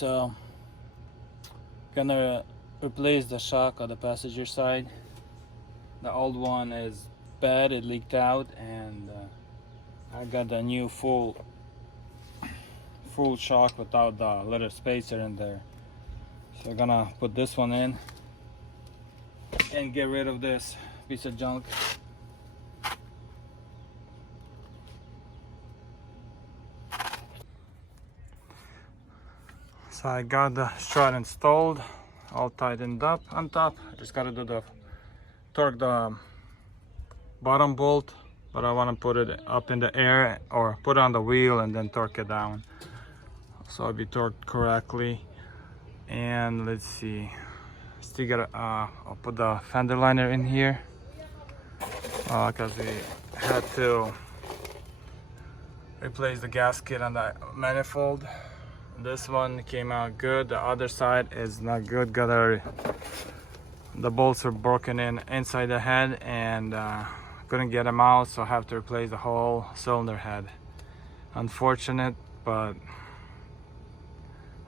so gonna replace the shock on the passenger side. The old one is bad, it leaked out, and I got the new full shock without the little spacer in there. So I'm gonna put this one in and get rid of this piece of junk. So I got the strut installed, all tightened up on top. I just gotta do the torque the bottom bolt, but I want to put it up in the air or put it on the wheel and then torque it down, so it'll be torqued correctly. And let's see, still gotta I'll put the fender liner in here because we had to replace the gasket on the manifold. This one came out good, the other side is not good. The bolts are broken in inside the head and couldn't get them out, so I have to replace the whole cylinder head. Unfortunate, but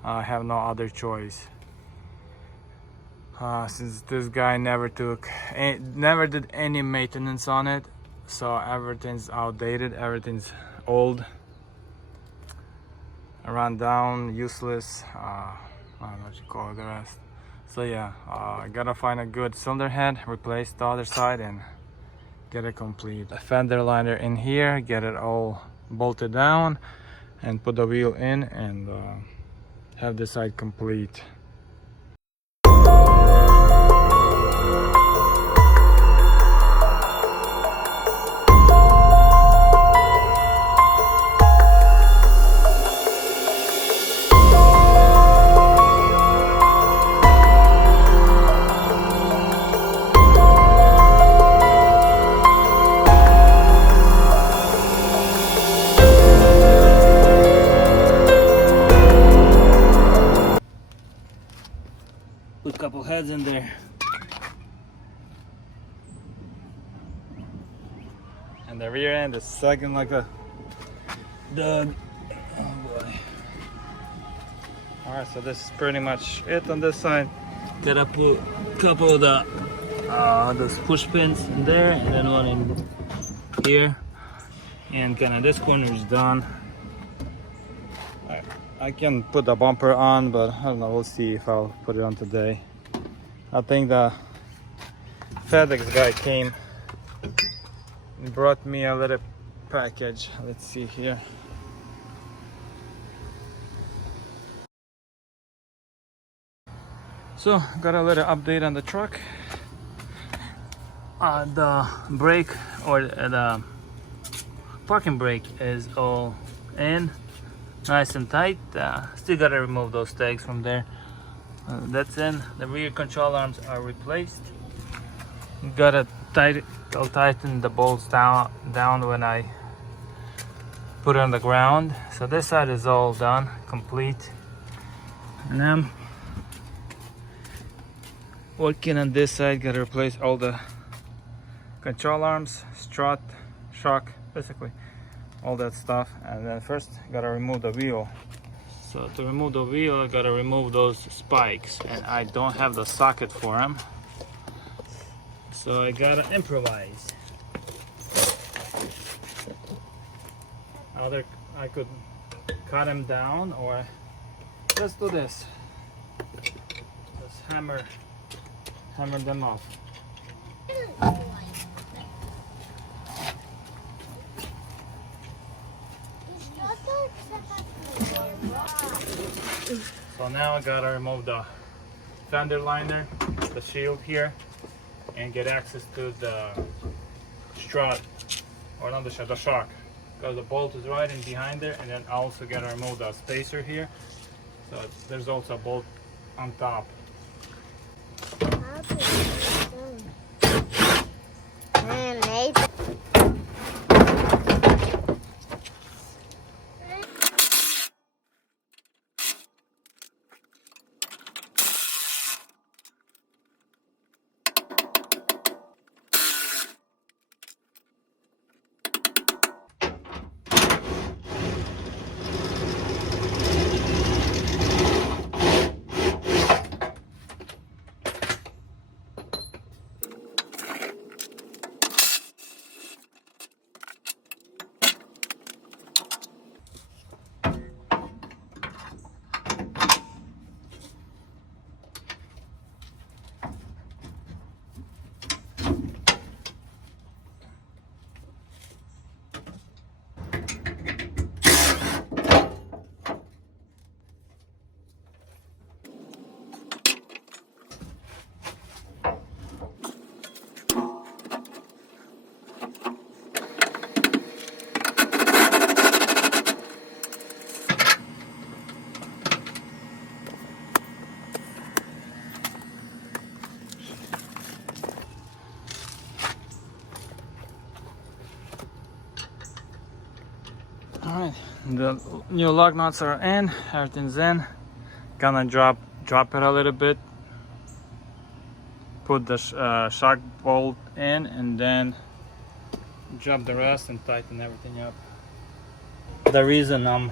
I have no other choice. Since this guy never did any maintenance on it, so everything's outdated, everything's old, run down, useless. I don't know what you call it, the rest. So yeah, I gotta find a good cylinder head, replace the other side, and get it complete. A fender liner in here, get it all bolted down, and put the wheel in, and have this side complete. Put a couple heads in there. And the rear end is sucking like a dog. Oh boy. Alright, so this is pretty much it on this side. Gotta put a couple of those push pins in there, and then one in here. And kinda this corner is done. I can put the bumper on, but I don't know, we'll see if I'll put it on today. I think the FedEx guy came and brought me a little package. Let's see here. So, got a little update on the truck. The brake, or the parking brake, is all in. Nice and tight. Still gotta remove those tags from there. That's in. The rear control arms are replaced. Gotta tighten the bolts down when I put it on the ground. So this side is all done, complete. And I'm working on this side. Gotta replace all the control arms, strut, shock, basically all that stuff. And then first gotta remove the wheel. So to remove the wheel, I gotta remove those spikes, and I don't have the socket for them, so I gotta improvise. Either I could cut them down, or let's do this. Just hammer them off. So now I gotta remove the fender liner, the shield here, and get access to the strut, or not the strut, the shock, because the bolt is right in behind there. And then I also gotta remove the spacer here, so there's also a bolt on top. Alright, the new lug nuts are in, everything's in. Gonna drop it a little bit. Put the shock bolt in and then drop the rest and tighten everything up. The reason I'm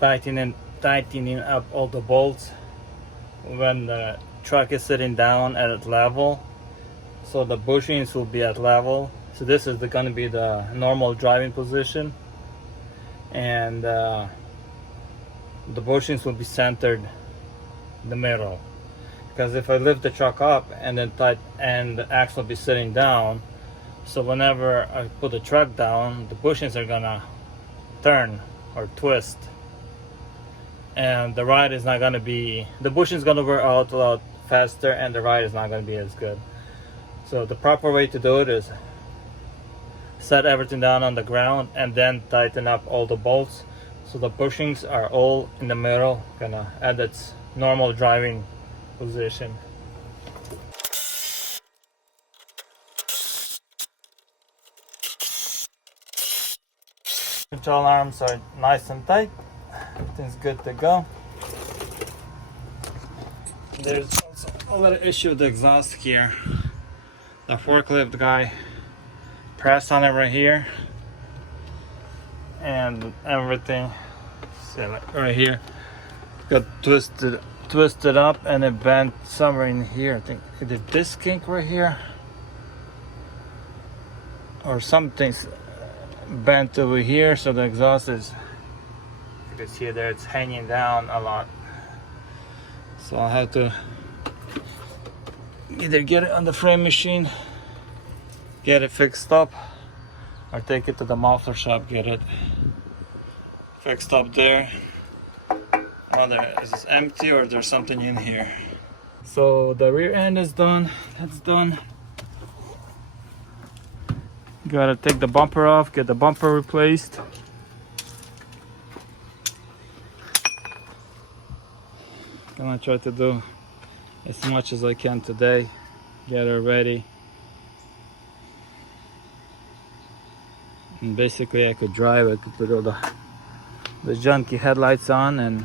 tightening up all the bolts when the truck is sitting down at level, so the bushings will be at level. So this is going to be the normal driving position, and the bushings will be centered in the middle. Because if I lift the truck up and then the axle will be sitting down, so whenever I put the truck down, the bushings are gonna turn or twist, and the ride is not gonna be, the bushing is gonna wear out a lot faster, and the ride is not gonna be as good. So the proper way to do it is set everything down on the ground and then tighten up all the bolts so the bushings are all in the middle, gonna at its normal driving position. Control arms are nice and tight. Everything's good to go. There's also a little issue with the exhaust here. The forklift guy pressed on it right here, and everything, see, like right here, got twisted up, and it bent somewhere in here. I think either this kink right here or something's bent over here, so the exhaust is, you can see there, it's hanging down a lot. So I'll have to either get it on the frame machine, get it fixed up, or take it to the muffler shop, get it fixed up there. Whether is this empty or there's something in here. So the rear end is done, that's done. Gotta take the bumper off, get the bumper replaced. Gonna try to do as much as I can today, get her ready. And basically I could drive it, could put all the junky headlights on and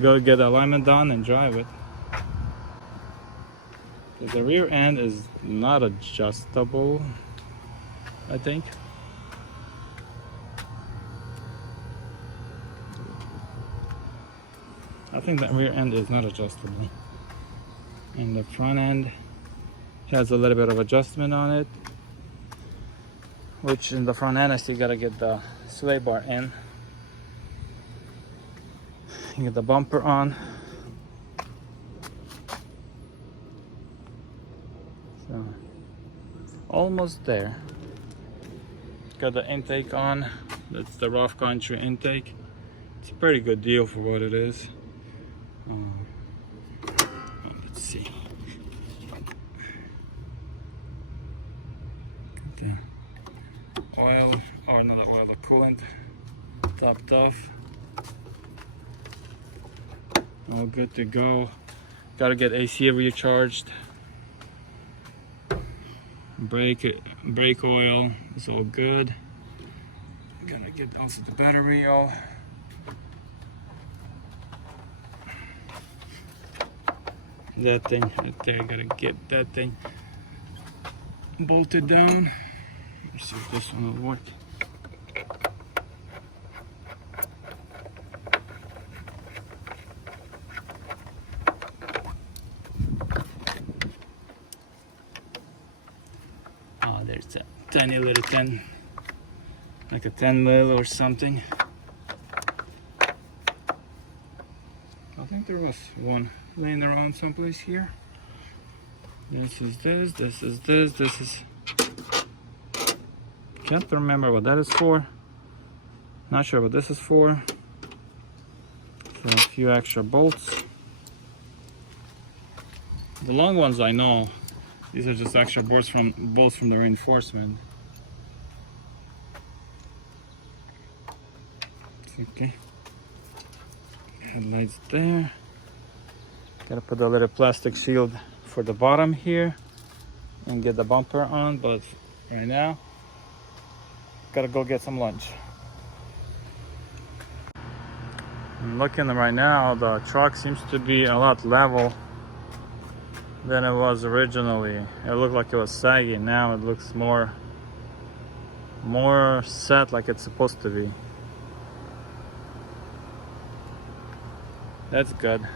go get the alignment done and drive it. The rear end is not adjustable, I think. I think that rear end is not adjustable. And the front end has a little bit of adjustment on it, which in the front end I still gotta get the sway bar in. Get the bumper on. So almost there. Got the intake on. That's the Rough Country intake. It's a pretty good deal for what it is. Let's see. The oil, or not the oil, the coolant topped off. All good to go. Gotta get AC recharged. Brake oil is all good. Gonna get also the battery all. That thing right there, gotta get that thing bolted down. Let's see if this one will work. Oh, there's a tiny little 10, like a 10 mil or something. I think there was one laying around someplace here. This is this, this is this, this is... Can't remember what that is for. Not sure what this is for. So a few extra bolts. The long ones I know. These are just extra bolts from the reinforcement. Okay. Headlights there. Gotta put a little plastic shield for the bottom here and get the bumper on, but right now gotta go get some lunch. And looking right now, the truck seems to be a lot level than it was originally. It looked like it was saggy. Now it looks more set like it's supposed to be. That's good.